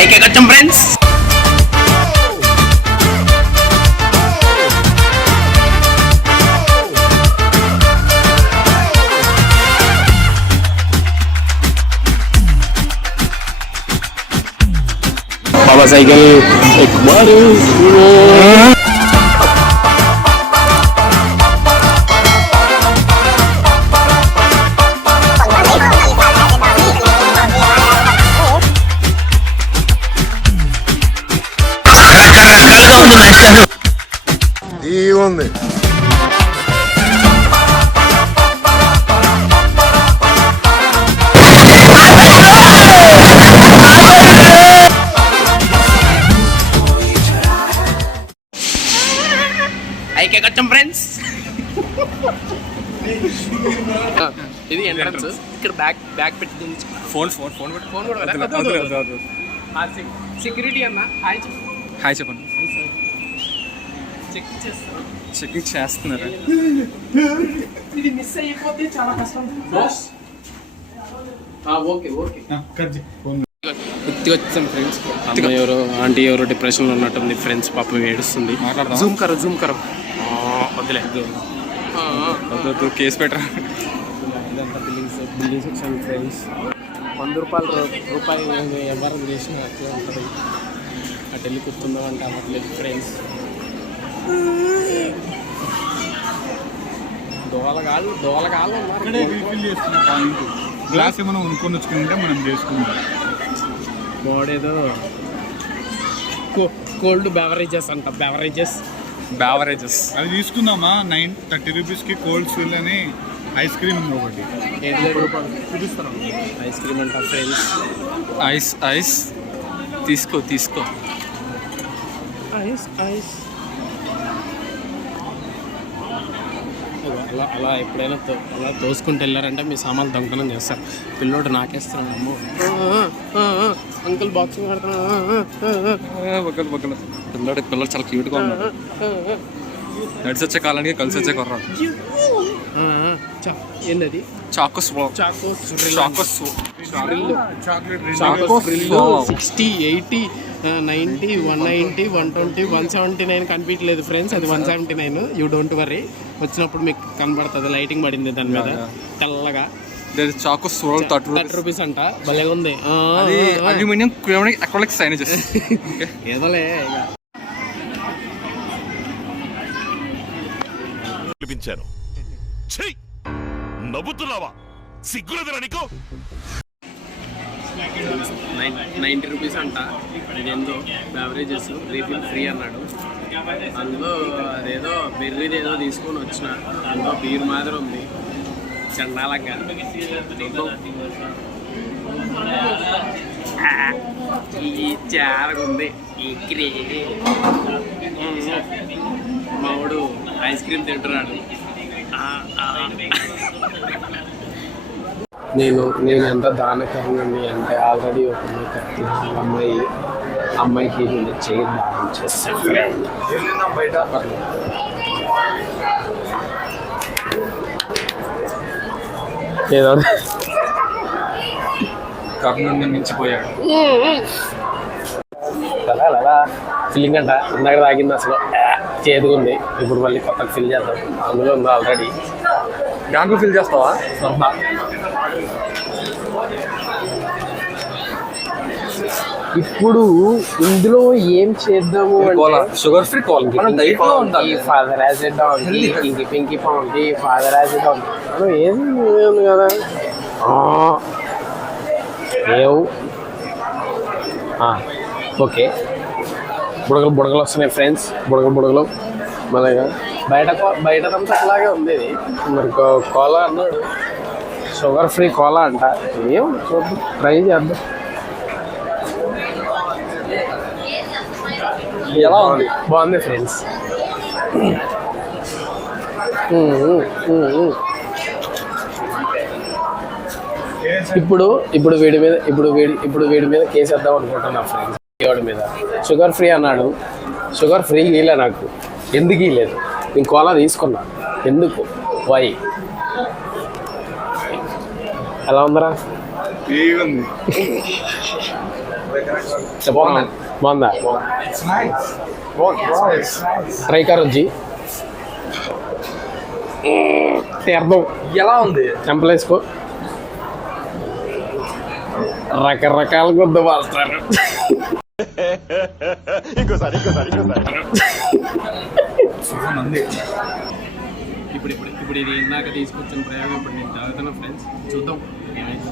పైకి వచ్చాం ఫ్రెండ్స్. బాబా సైకిల్ ఎక్కువ ఉంది. పైకి వచ్చాం ఫ్రెండ్స్. ఇది ఎంట్రన్స్. ఇక్కడ బ్యాగ్ పెట్టి ఫోన్ కూడా సెక్యూరిటీ అన్న హాయ్ చెప్పండి. చెకింగ్ చేస్తున్నారు. ఇది మిస్ అయిపోతే చాలా కష్టం. వచ్చాం ఫ్రెండ్స్. అమ్మ ఎవరో ఆంటీ ఎవరో డిప్రెషన్లో ఉన్నట్టుంది ఫ్రెండ్స్. పాపం ఏడుస్తుంది. జూమ్ కరో వద్దులే కేసు పెట్టరా. ఇదంతా బిల్డింగ్ సెక్షన్ ఫ్రెండ్స్. 100 రూపాయలు ఎవరు చేసినా అట్లా ఉంటుంది. అటు వెళ్ళి కూర్చుందామంటే అవ్వట్లేదు ఫ్రెండ్స్. దోలగాళ్ళు గ్లాస్ ఏమైనా కొనుక్కొని వచ్చుకుంటే మనం చేసుకుంటాం. వాడేదో కోల్డ్ బెవరేజెస్ అంట. బెవరేజెస్ అది తీసుకుందామా. 30 రూపీస్కి కోల్డ్ స్విల్ అని ఐస్ క్రీమ్ ఉంది ఒకటి. చూపిస్తాను ఐస్ క్రీమ్ అంట ఫ్రెండ్స్. ఐస్ తీసుకో ఐస్ అలా ఎప్పుడైనా అలా తోసుకుంటూ వెళ్ళారంటే మీ సామాన్లు దొంగతనం చేస్తారు. పిల్లోడు నాకేస్తున్నాడు. అమ్మో అంకుల్ బాక్సింగ్ ఆడుతున్నాడు. పిల్లడు చాలా క్యూట్గా ఉన్నాడు. నడిచి వచ్చే కాలానికి కలిసి వచ్చే కుర్రాడు. ఏంటది? చాకోస్ 60, 80, 90, 190, 120, 179 కనిపించలేదు ఫ్రెండ్స్. అది 179. You don't worry. వచ్చినప్పుడు మీకు కనబడుతుంది. లైటింగ్ పడింది దాని మీద తెల్లగా. చాకోస్ 30 రూపీస్ అంట. భలే ఉంది. అల్యూమినియం అక్రిలిక్ సైనేజెస్ ఏదోలే. పిలిపించాను. నవ్వుతున్నావా? సిగ్గులేదురా నీకు? 90 రూపీస్ అంట. ఇదేందో బెవరేజెస్ రీఫిల్ ఫ్రీ అన్నాడు. అందులో అదేదో బెర్రీది ఏదో తీసుకొని వచ్చిన. అందులో బీర్ మాదిరి ఉంది చండాలంగా. ఇది చాలా ఉంది. మావాడు ఐస్ క్రీమ్ తింటున్నాడు. నేను ఎంత దానకరంగా అంటే ఆల్రెడీ ఒక అమ్మాయికి నేను చేయి దానం చేస్తాను. ఏదో కర్ణుడిని మించిపోయాడు. అలా ఫిల్లింగ్ అంట. ఇందాక తాగింది అసలు చేదుగుంది. ఇప్పుడు మళ్ళీ కొత్తగా ఫిల్ చేద్దాం. అందులో ఉంది ఆల్రెడీ. దాంట్లో ఫిల్ చేస్తావా? ఇప్పుడు ఇందులో ఏం చేద్దాము అంటే sugar free call. Father as it down, Pinky pound, father as it down. ఏది ఉంది కదా. ఓకే. బుడగలు వస్తున్నాయి ఫ్రెండ్స్. బుడగలు మళ్ళీ బయటదంతా అలాగే ఉంది. మరి కోలా అన్నాడు. షుగర్ ఫ్రీ కోలా అంట. ఏం చూద్దాం, ట్రై చేద్దాం. ఎలా ఉంది? బాగుంది ఫ్రెండ్స్. ఇప్పుడు వీడి మీద కేసేద్దాం అనుకుంటున్నా ఫ్రెండ్స్. వాడి మీద షుగర్ ఫ్రీ అన్నాడు. షుగర్ ఫ్రీ ఇలే నాకు. ఎందుకు ఇలేదు? నేను కోలా తీసుకున్నా. ఎందుకు? వై? ఎలా ఉందరా? చెప్పనా బాగుందా ట్రై కరోజీ తీర్థం ఎలా ఉంది? చంపలేసుకో రకరకాల గుద్దు వాస్తారు ఇప్పుడు ఇది ఇందాక తీసుకొచ్చిన ప్రయోగం ఇప్పుడు నేను తాగుతున్నా ఫ్రెండ్స్, చూద్దాం ఏమైందో.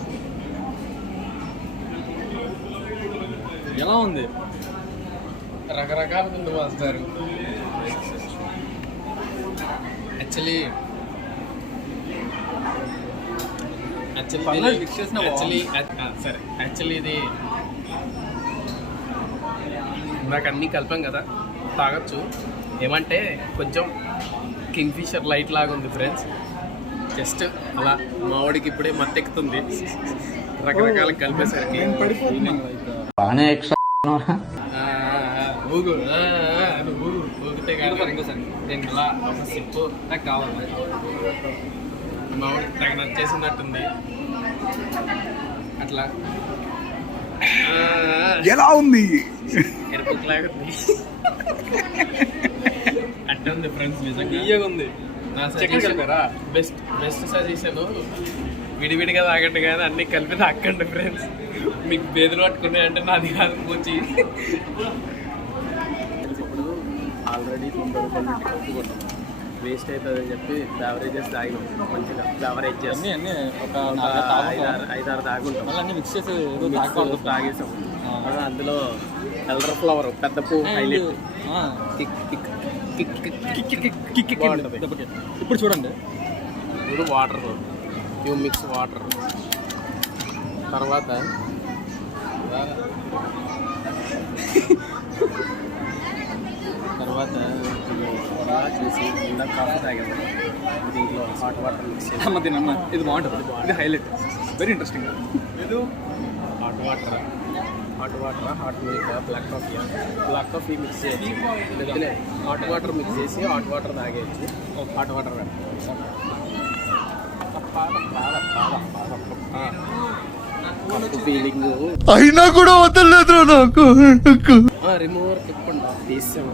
ఎలా ఉంది? రకరకాల గుండు వాస్తారు. యాక్చువల్లీ ఇది నాకు అన్నీ కలిపాం కదా, తాగొచ్చు. ఏమంటే కొంచెం కింగ్ ఫిషర్ లైట్ లాగా ఉంది ఫ్రెండ్స్, జస్ట్ అలా మావాడికి ఇప్పుడే మత్తెక్కుతుంది రకరకాల కలిపేసరికి. ఊగు ఊగితే ఇంకోసారి నేను ఇలా ఒక సిప్పు నాకు కావాలి. మావాడికి నాకు నచ్చేసినట్టుంది అట్లా. ఎలా ఉంది? ఎరుపులాగా ఉంది అట్లా ఉంది ఫ్రెండ్స్, నిజంగా ఉంది. నా సజెషన్ బెస్ట్ సజెషన్ విడివిడిగా తాగండి కానీ అన్నీ కలిపి తాకండి ఫ్రెండ్స్. మీకు బేదులు పట్టుకునే అంటే నాది కాదు పూచి. ఇప్పుడు ఆల్రెడీ 90 రూపాయలు పెట్టి కొట్టుకుంటాం, వేస్ట్ అవుతుందని చెప్పి బెవరేజెస్ తాగినాం. మంచిగా బెవరేజెస్ అన్నీ ఒక 5-6 తాగుంటాం. అన్నీ మిక్స్ చేసి తాగేసాం. అందులో ఎల్డర్ ఫ్లవర్ పెద్ద పువ్వు హైలైట్. ఇప్పుడు చూడండి, ఇప్పుడు వాటర్ యూ మిక్స్ వాటర్ తర్వాత చేసి ఇందా కాఫీ తాగాము. దీంట్లో హాట్ వాటర్ మిక్స్ చేసి ఇది బాగుంటుంది. ఇది హైలైట్, వెరీ ఇంట్రెస్టింగ్. ఇది hot water hot milk black coffee mix చేసి వద్దులే, హాట్ వాటర్ మిక్స్ చేసి హాట్ వాటర్ తాగేయచ్చు. హాట్ వాటర్ ఫీలింగ్ అయినా కూడా వదలలేదు నాకు. రిమూవర్ తిప్పండి తీసాము.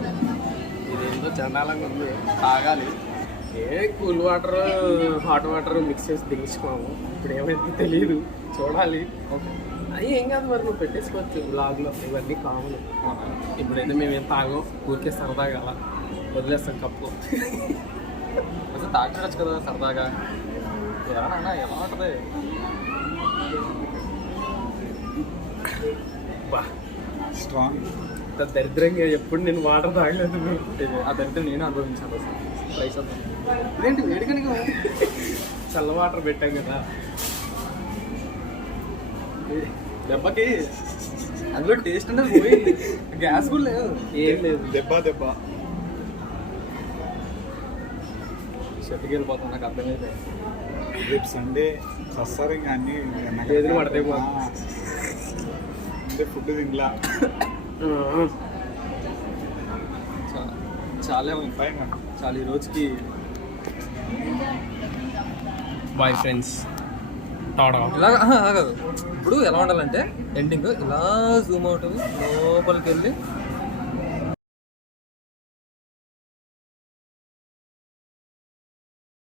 ఇదేందో చండాలంగా ఉంది, తాగాలి. Cool water hot water mix చేసి దించుకున్నాము. ఇప్పుడు ఏమైతే తెలియదు, చూడాలి. అవి ఏం కాదు, మరి నువ్వు పెట్టేసుకోవచ్చు బ్లాగ్లో, ఇవన్నీ కామన్. ఇప్పుడైతే మేమేం తాగం, ఊరికే సరదాగా అలా వదిలేస్తాం కప్పు. అసలు తాగచ్చు కదా సరదాగా. ఎలా ఎలా ఉంటుంది? స్ట్రాంగ్. దరిద్రంగా ఎప్పుడు నేను వాటర్ తాగలేదు. ఆ దరిద్రం నేను అనుభవించాను. ప్రైస్ ఇదేంటి వేడికనిగా చల్ల వాటర్ పెట్టాం కదా, దెబ్బకి అందులో టేస్ట్ అనేది పోయింది. గ్యాస్ కూడా లేదు, ఏం లేదు. దెబ్బ షెట్కి వెళ్ళిపోతాను, నాకు అర్థమైతే. రేపు సండే వస్తారు ఇంకా అన్ని చేతులు పడతాయి. అంటే ఫుడ్ తినలా చాలా చాలా ఈ రోజుకి. Bye friends. ఇలా కాదు, ఇప్పుడు ఎలా ఉండాలంటే ఎండింగ్ ఇలా జూమ్ అవుట్ లోపలికి వెళ్ళి